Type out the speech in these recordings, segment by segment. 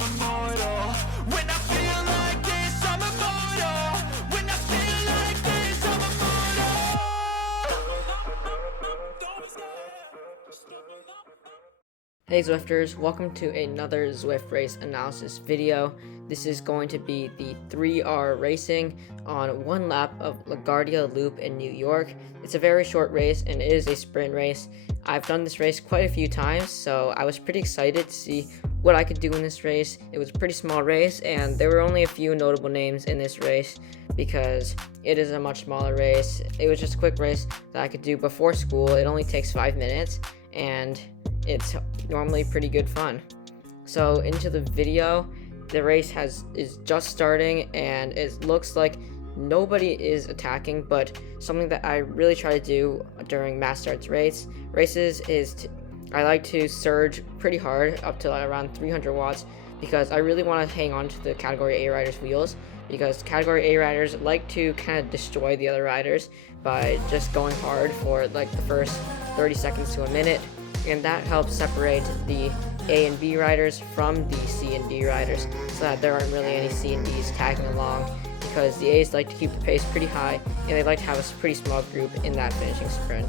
I'm immortal. When I feel like this, I'm immortal. When I feel like this, I'm immortal. Hey Zwifters, welcome to another Zwift race analysis video. This is going to be the 3R racing on one lap of LaGuardia Loop in New York. It's a very short race and it is a sprint race. I've done this race quite a few times, so I was pretty excited to see what I could do in this race. It was a pretty small race and there were only a few notable names in this race because it is a much smaller race. It was just a quick race that I could do before school. It only takes 5 minutes and it's normally pretty good fun. So into the video, the race is just starting and it looks like nobody is attacking, but something that I really try to do during mass starts races is I like to surge pretty hard up to around 300 watts because I really want to hang on to the category A riders wheels, because category A riders like to kind of destroy the other riders by just going hard for like the first 30 seconds to a minute, and that helps separate the A and B riders from the C and D riders so that there aren't really any C and Ds tagging along, because the A's like to keep the pace pretty high and they like to have a pretty small group in that finishing sprint.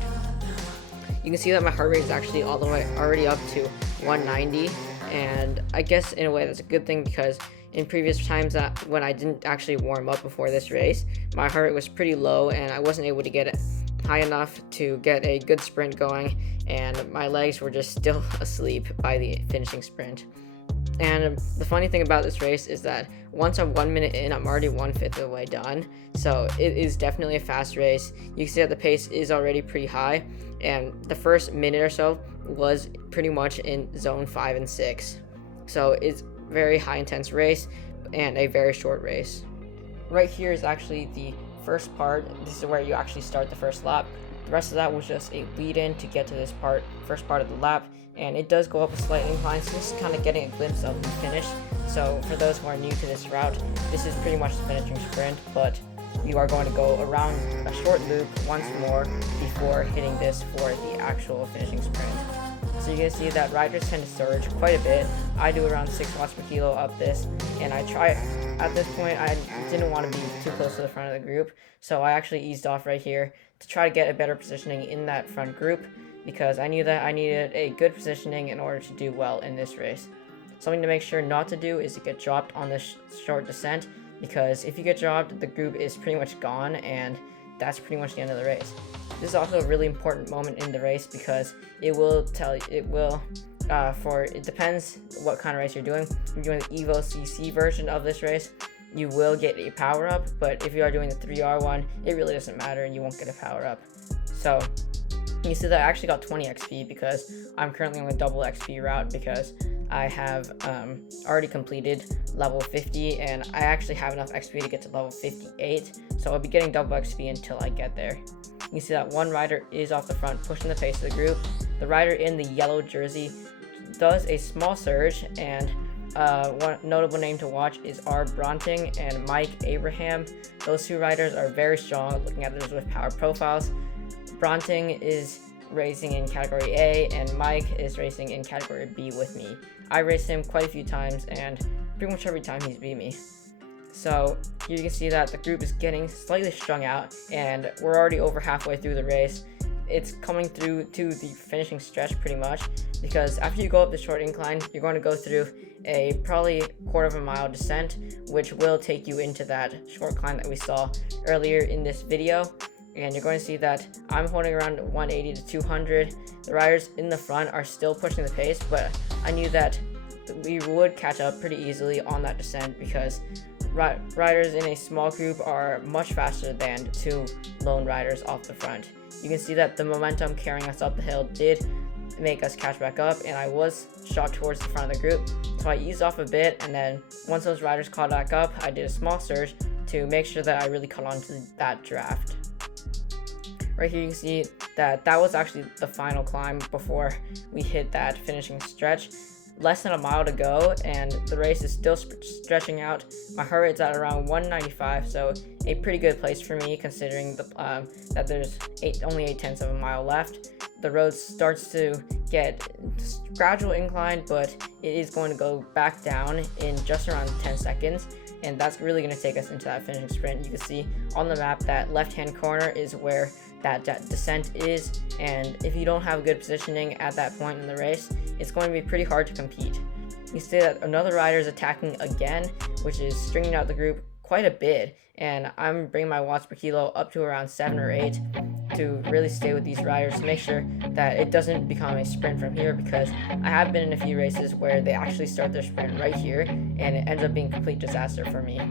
You can see that my heart rate is actually all the way already up to 190, and I guess in a way that's a good thing, because in previous times that when I didn't actually warm up before this race, my heart rate was pretty low and I wasn't able to get it high enough to get a good sprint going, and my legs were just still asleep by the finishing sprint. And the funny thing about this race is that once I'm 1 minute in, I'm already 1/5 of the way done. So it is definitely a fast race. You can see that the pace is already pretty high, and the first minute or so was pretty much in zone 5 and 6. So it's very high intense race and a very short race. Right here is actually the first part. This is where you actually start the first lap. The rest of that was just a lead in to get to this first part of the lap, and it does go up a slight incline, so this is kind of getting a glimpse of the finish. So for those who are new to this route, this is pretty much the finishing sprint, but you are going to go around a short loop once more before hitting this for the actual finishing sprint. So you can see that riders tend to surge quite a bit. I do around 6 watts per kilo up this, and at this point I didn't want to be too close to the front of the group, so I actually eased off right here to try to get a better positioning in that front group, because I knew that I needed a good positioning in order to do well in this race. Something to make sure not to do is to get dropped on this short descent, because if you get dropped, the group is pretty much gone, and that's pretty much the end of the race. This is also a really important moment in the race because it depends what kind of race you're doing. If you're doing the Evo CC version of this race, you will get a power up, but if you are doing the 3R one, it really doesn't matter and you won't get a power up. So you see that I actually got 20 XP because I'm currently on the double XP route, because I have already completed level 50 and I actually have enough XP to get to level 58, so I'll be getting double XP until I get there. You can see that one rider is off the front pushing the pace of the group. The rider in the yellow jersey does a small surge, and one notable name to watch is R. Bronting and Mike Abraham. Those two riders are very strong looking at their Zwift power profiles. Bronting is racing in category A and Mike is racing in category B with me. I raced him quite a few times and pretty much every time he's beat me. So here you can see that the group is getting slightly strung out and we're already over halfway through the race. It's coming through to the finishing stretch pretty much, because after you go up the short incline, you're going to go through a probably 1/4 mile descent, which will take you into that short climb that we saw earlier in this video. And you're going to see that I'm holding around 180 to 200. The riders in the front are still pushing the pace, but I knew that we would catch up pretty easily on that descent, because riders in a small group are much faster than 2 lone riders off the front. You can see that the momentum carrying us up the hill did make us catch back up, and I was shot towards the front of the group, so I eased off a bit, and then once those riders caught back up, I did a small surge to make sure that I really caught on to that draft. Right here you can see that was actually the final climb before we hit that finishing stretch. Less than a mile to go and the race is still stretching out. My heart rate's at around 195, so a pretty good place for me considering that there's only 8/10 of a mile left. The road starts to get gradual incline, but it is going to go back down in just around 10 seconds, and that's really going to take us into that finishing sprint. You can see on the map that left-hand corner is where that descent is, and if you don't have good positioning at that point in the race, it's going to be pretty hard to compete. You see that another rider is attacking again, which is stringing out the group quite a bit, and I'm bringing my watts per kilo up to around 7 or 8 to really stay with these riders to make sure that it doesn't become a sprint from here, because I have been in a few races where they actually start their sprint right here and it ends up being a complete disaster for me.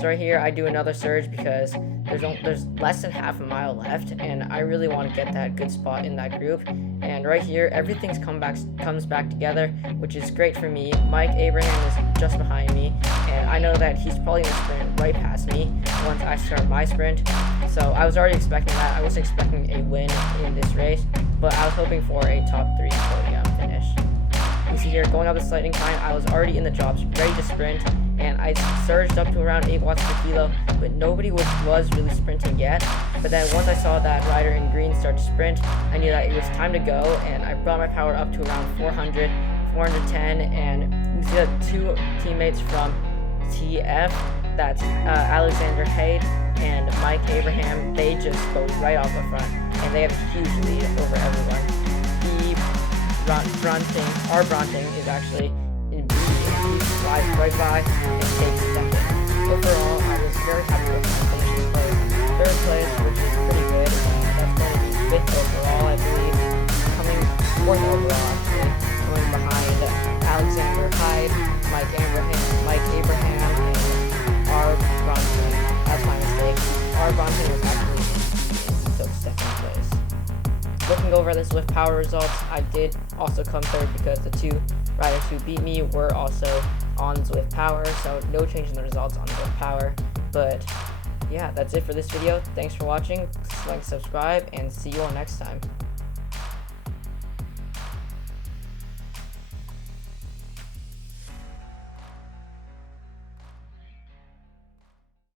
So right here I do another surge because there's less than half a mile left, and I really want to get that good spot in that group. And right here everything's comes back together, which is great for me. Mike Abraham is just behind me, and I know that he's probably going to sprint right past me once I start my sprint. So I was already expecting that. I wasn't expecting a win in this race, but I was hoping for a top 3 podium finish. You see here, going up the slight incline, I was already in the drops, ready to sprint, and I surged up to around 8 watts per kilo, but nobody was really sprinting yet. But then once I saw that rider in green start to sprint, I knew that it was time to go, and I brought my power up to around 400, 410, and you see that 2 teammates from TF, that's Alexander Haid and Mike Abraham, they just go right off the front, and they have a huge lead over everyone. Our Bronting is actually in B, and he flies right by and takes second. Overall, I was very happy with my finishing place. 3rd place, which is pretty good, and that's going to be 5th overall, I believe. Coming 4th overall, actually, coming behind Alexander Hyde, Mike Abraham, and R. Bronting. That's my mistake. R. Bronting was actually in B, and he took 2nd place. Looking over the Zwift power results, I did also come 3rd because the 2 riders who beat me were also on Zwift power, so no change in the results on Zwift power. But yeah, that's it for this video. Thanks for watching. Like, subscribe, and see you all next time.